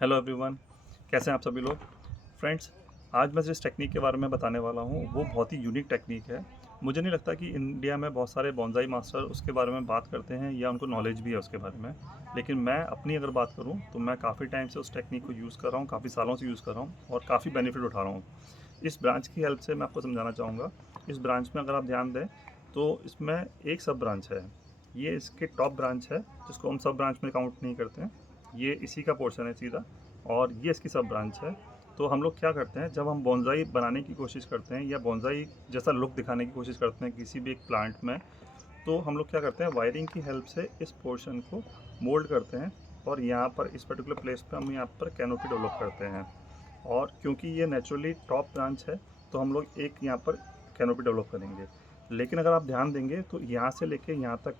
Hello everyone, कैसे हैं आप सभी लोग। फ्रेंड्स, आज मैं जिस टेक्निक के बारे में बताने वाला हूँ वो बहुत ही यूनिक टेक्निक है। मुझे नहीं लगता कि इंडिया में बहुत सारे बॉन्साई मास्टर उसके बारे में बात करते हैं या उनको नॉलेज भी है उसके बारे में। लेकिन मैं अपनी अगर बात करूँ तो मैं काफ़ी टाइम से उस टेक्निक को यूज़ कर रहा हूँ, काफ़ी सालों से यूज़ कर रहा हूँ और काफ़ी बेनिफिट उठा रहा हूँ। इस ब्रांच की हेल्प से मैं आपको समझाना चाहूँगा। इस ब्रांच में अगर आप ध्यान दें तो इसमें एक सब ब्रांच है। ये इसके टॉप ब्रांच है जिसको हम सब ब्रांच में काउंट नहीं करते हैं। ये इसी का पोर्शन है सीधा, और ये इसकी सब ब्रांच है। तो हम लोग क्या करते हैं, जब हम बोनसाई बनाने की कोशिश करते हैं या बोनसाई जैसा लुक दिखाने की कोशिश करते हैं किसी भी एक प्लांट में, तो हम लोग क्या करते हैं, वायरिंग की हेल्प से इस पोर्शन को मोल्ड करते हैं और यहाँ पर इस पर्टिकुलर प्लेस पे हम यहाँ पर कैनोपी डेवलप करते हैं। और क्योंकि ये नेचुरली टॉप ब्रांच है तो हम लोग एक यहाँ पर कैनोपी डेवलप करेंगे। लेकिन अगर आप ध्यान देंगे तो यहाँ से लेके यहाँ तक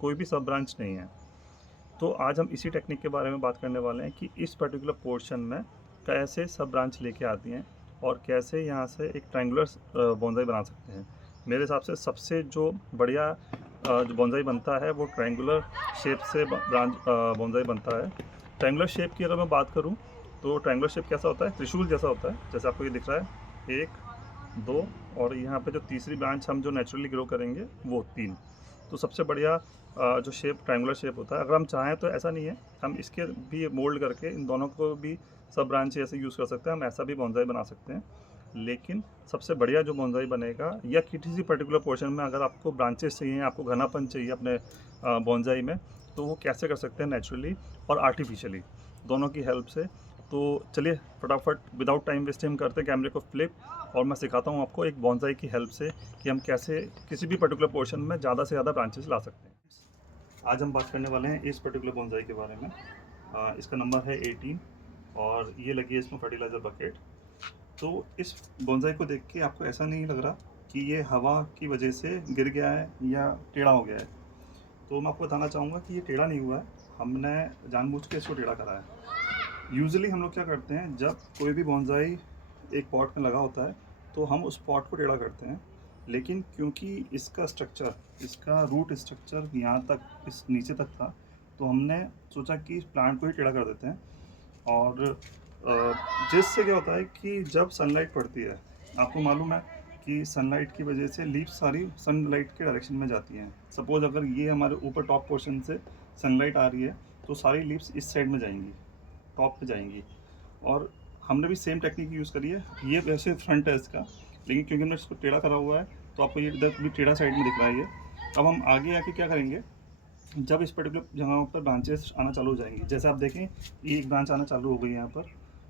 कोई भी सब ब्रांच नहीं है। तो आज हम इसी टेक्निक के बारे में बात करने वाले हैं कि इस पर्टिकुलर पोर्शन में कैसे सब ब्रांच लेके आती हैं और कैसे यहाँ से एक ट्रायंगुलर बोनसाई बना सकते हैं। मेरे हिसाब से सबसे जो बढ़िया जो बोनसाई बनता है वो ट्रायंगुलर शेप से ब्रांच बोनसाई बनता है। ट्रायंगुलर शेप की अगर मैं बात करूँ तो ट्रायंगुलर शेप कैसा होता है, त्रिशूल जैसा होता है, जैसे आपको ये दिख रहा है, एक, दो, और यहाँ पे जो तीसरी ब्रांच हम जो नेचुरली ग्रो करेंगे वो तीन। तो सबसे बढ़िया जो शेप ट्रायंगुलर शेप होता है, अगर हम चाहें तो ऐसा नहीं है, हम इसके भी मोल्ड करके इन दोनों को भी सब ब्रांच ऐसे यूज़ कर सकते हैं, हम ऐसा भी बोनसाई बना सकते हैं। लेकिन सबसे बढ़िया जो बोनसाई बनेगा, या किसी पर्टिकुलर पोर्शन में अगर आपको ब्रांचेस चाहिए, आपको घनापन चाहिए अपने बोनसाई में, तो वो कैसे कर सकते हैं, नेचुरली और आर्टिफिशियली, दोनों की हेल्प से। तो चलिए फटाफट विदाउट टाइम वेस्ट हम करते हैं कैमरे को फ्लिप, और मैं सिखाता हूँ आपको एक बोनसाई की हेल्प से कि हम कैसे किसी भी पर्टिकुलर पोर्शन में ज़्यादा से ज़्यादा ब्रांचेस ला सकते हैं। आज हम बात करने वाले हैं इस पर्टिकुलर बोनसाई के बारे में। इसका नंबर है 18 और ये लगी है इसमें फर्टिलाइज़र बकेट। तो इस बोनसाई को देख के आपको ऐसा नहीं लग रहा कि ये हवा की वजह से गिर गया है या टेढ़ा हो गया है। तो मैं आपको बताना चाहूँगा कि ये टेढ़ा नहीं हुआ है, हमने जानबूझ के इसको टेढ़ा करा है। यूजुअली हम लोग क्या करते हैं, जब कोई भी बोनसाई एक पॉट में लगा होता है तो हम उस पॉट को टेढ़ा करते हैं। लेकिन क्योंकि इसका स्ट्रक्चर, इसका रूट स्ट्रक्चर यहाँ तक, इस नीचे तक था, तो हमने सोचा कि इस प्लांट को ही टेढ़ा कर देते हैं। और जिससे क्या होता है कि जब सनलाइट पड़ती है, आपको मालूम है कि सनलाइट की वजह से लीव्स सारी सनलाइट के डायरेक्शन में जाती हैं। सपोज अगर ये हमारे ऊपर टॉप पोर्शन से सनलाइट आ रही है तो सारी लीव्स इस साइड में जाएंगी, टॉप पे जाएंगी। और हमने भी सेम टेक्निक यूज़ करी है। ये वैसे फ्रंट है इसका, लेकिन क्योंकि हमने इसको टेढ़ा करा हुआ है तो आपको ये इधर भी टेढ़ा साइड में दिख रहा है ये। अब हम आगे आके क्या करेंगे, जब इस पर्टिकुलर जगहों पर ब्रांचेस आना चालू हो जाएंगी, जैसे आप देखें ये एक ब्रांच आना चालू हो गई यहाँ पर,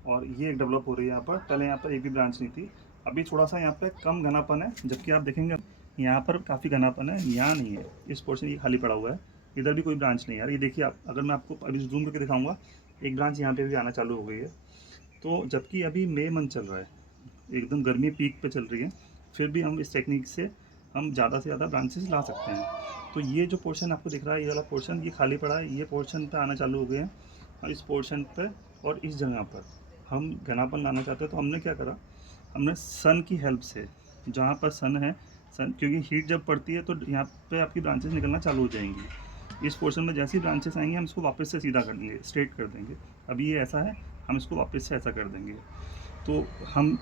और ये एक डेवलप हो रही है यहाँ पर। पहले यहाँ पर एक भी ब्रांच नहीं थी, अभी थोड़ा सा यहाँ पे कम घनापन है, जबकि आप देखेंगे यहाँ पर काफ़ी घनापन है, यहाँ नहीं है। इस पोर्शन ये खाली पड़ा हुआ है, इधर भी कोई ब्रांच नहीं है यार। ये देखिए आप, अगर मैं आपको अभी जूम करके दिखाऊंगा, एक ब्रांच यहाँ पे भी आना चालू हो गई है। तो जबकि अभी मई मंथ चल रहा है, एकदम गर्मी पीक पे चल रही है, फिर भी हम इस टेक्निक से हम ज़्यादा से ज़्यादा ब्रांचेस ला सकते हैं। तो ये जो पोर्शन आपको दिख रहा है, ये वाला पोर्शन ये खाली पड़ा है, ये पोर्शन पे आना चालू हो गए हैं। और इस पोर्शन पे और इस जगह पर हम घनापन लाना चाहते हैं, तो हमने क्या करा, हमने सन की हेल्प से, जहाँ पर सन है, सन क्योंकि हीट जब पड़ती है तो यहाँ पे आपकी ब्रांचेस निकलना चालू हो जाएंगी। इस पोर्शन में जैसी ब्रांचेस आएंगी हम इसको वापस से सीधा कर देंगे, स्ट्रेट कर देंगे। अभी ये ऐसा है, हम इसको वापस से ऐसा कर देंगे। तो हम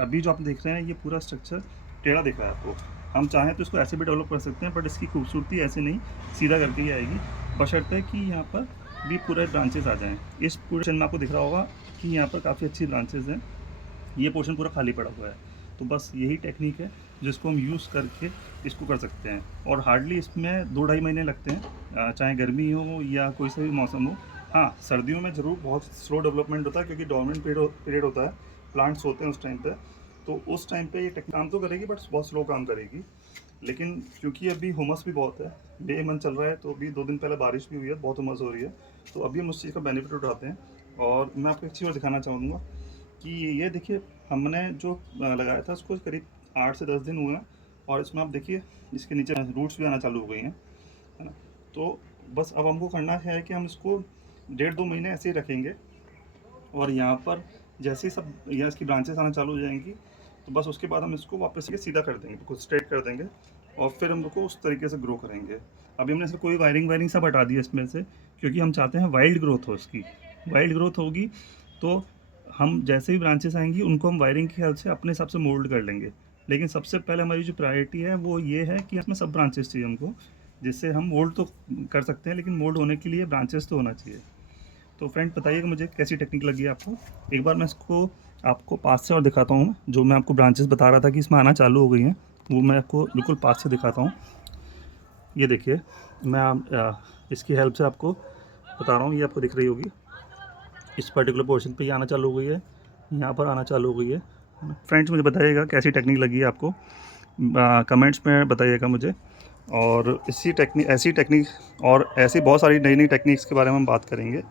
अभी जो आप देख रहे हैं ये पूरा स्ट्रक्चर टेढ़ा दिख रहा है आपको। हम चाहें तो इसको ऐसे भी डेवलप कर सकते हैं, बट इसकी खूबसूरती ऐसे नहीं, सीधा करके ही आएगी, बशर्ते कि यहाँ पर भी पूरे ब्रांचेस आ जाएं। इस पोर्शन में आपको दिख रहा होगा कि यहाँ पर काफ़ी अच्छी ब्रांचेस हैं, ये पोर्शन पूरा खाली पड़ा हुआ है। तो बस यही टेक्निक है जिसको हम यूज़ करके इसको कर सकते हैं, और हार्डली इसमें 2-2.5 महीने लगते हैं, चाहे गर्मी हो या कोई सा भी मौसम हो। हाँ, सर्दियों में ज़रूर बहुत स्लो डेवलपमेंट होता है, क्योंकि डोरमेंट पीरियड होता है, प्लांट्स होते हैं उस टाइम पे। तो उस टाइम पे ये टेक्निक काम तो करेगी, बट बहुत स्लो काम करेगी। लेकिन क्योंकि अभी हुमस भी बहुत है, मई मंथ चल रहा है, तो अभी 2 दिन पहले बारिश भी हुई है, बहुत हुमस हो रही है, तो अभी हम उस चीज़ का बेनिफिट उठाते हैं। और मैं आपको एक चीज़ और दिखाना चाहूँगा कि ये देखिए, हमने जो लगाया था उसको करीब 8 से 10 दिन हुए हैं, और इसमें आप देखिए इसके नीचे रूट्स भी आना चालू हो गई हैं, है ना। तो बस अब हमको करना है कि हम इसको 1.5-2 महीने ऐसे ही रखेंगे, और यहाँ पर जैसे ही सब यहाँ इसकी ब्रांचेस आना चालू हो जाएंगी, तो बस उसके बाद हम इसको वापस से सीधा कर देंगे, बिल्कुल स्ट्रेट कर देंगे, और फिर हम इसको उस तरीके से ग्रो करेंगे। अभी हमने इसमें कोई वायरिंग वायरिंग सब हटा दी है इसमें से, क्योंकि हम चाहते हैं वाइल्ड ग्रोथ हो इसकी। वाइल्ड ग्रोथ होगी तो हम जैसे भी ब्रांचेस आएंगी उनको हम वायरिंग की हेल्प से अपने हिसाब से मोल्ड कर लेंगे। लेकिन सबसे पहले हमारी जो प्रायोरिटी है वो ये है कि इसमें सब ब्रांचेस चाहिए हमको, जिससे हम मोल्ड तो कर सकते हैं, लेकिन मोल्ड होने के लिए ब्रांचेस तो होना चाहिए। तो फ्रेंड बताइएगा मुझे कैसी टेक्निक लगी आपको। एक बार मैं इसको आपको पास से और दिखाता हूँ, जो मैं आपको ब्रांचेस बता रहा था कि इसमें आना चालू हो गई हैं, वो मैं आपको बिल्कुल पास से दिखाता हूँ। ये देखिए, मैं इसकी हेल्प से आपको बता रहा हूँ, ये आपको दिख रही होगी। इस पर्टिकुलर पोर्शन पे ये आना चालू हो गई है, यहाँ पर आना चालू हो गई है। फ्रेंड्स मुझे बताइएगा कैसी टेक्निक लगी है आपको, कमेंट्स में बताइएगा मुझे। और ऐसी टेक्निक और ऐसी बहुत सारी नई नई टेक्निक्स के बारे में हम बात करेंगे।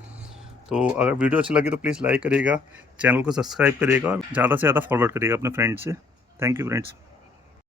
तो अगर वीडियो अच्छी लगी तो प्लीज़ लाइक करिएगा, चैनल को सब्सक्राइब करिएगा और ज़्यादा से ज़्यादा फॉरवर्ड करिएगा अपने फ्रेंड्स से। Thank you friends.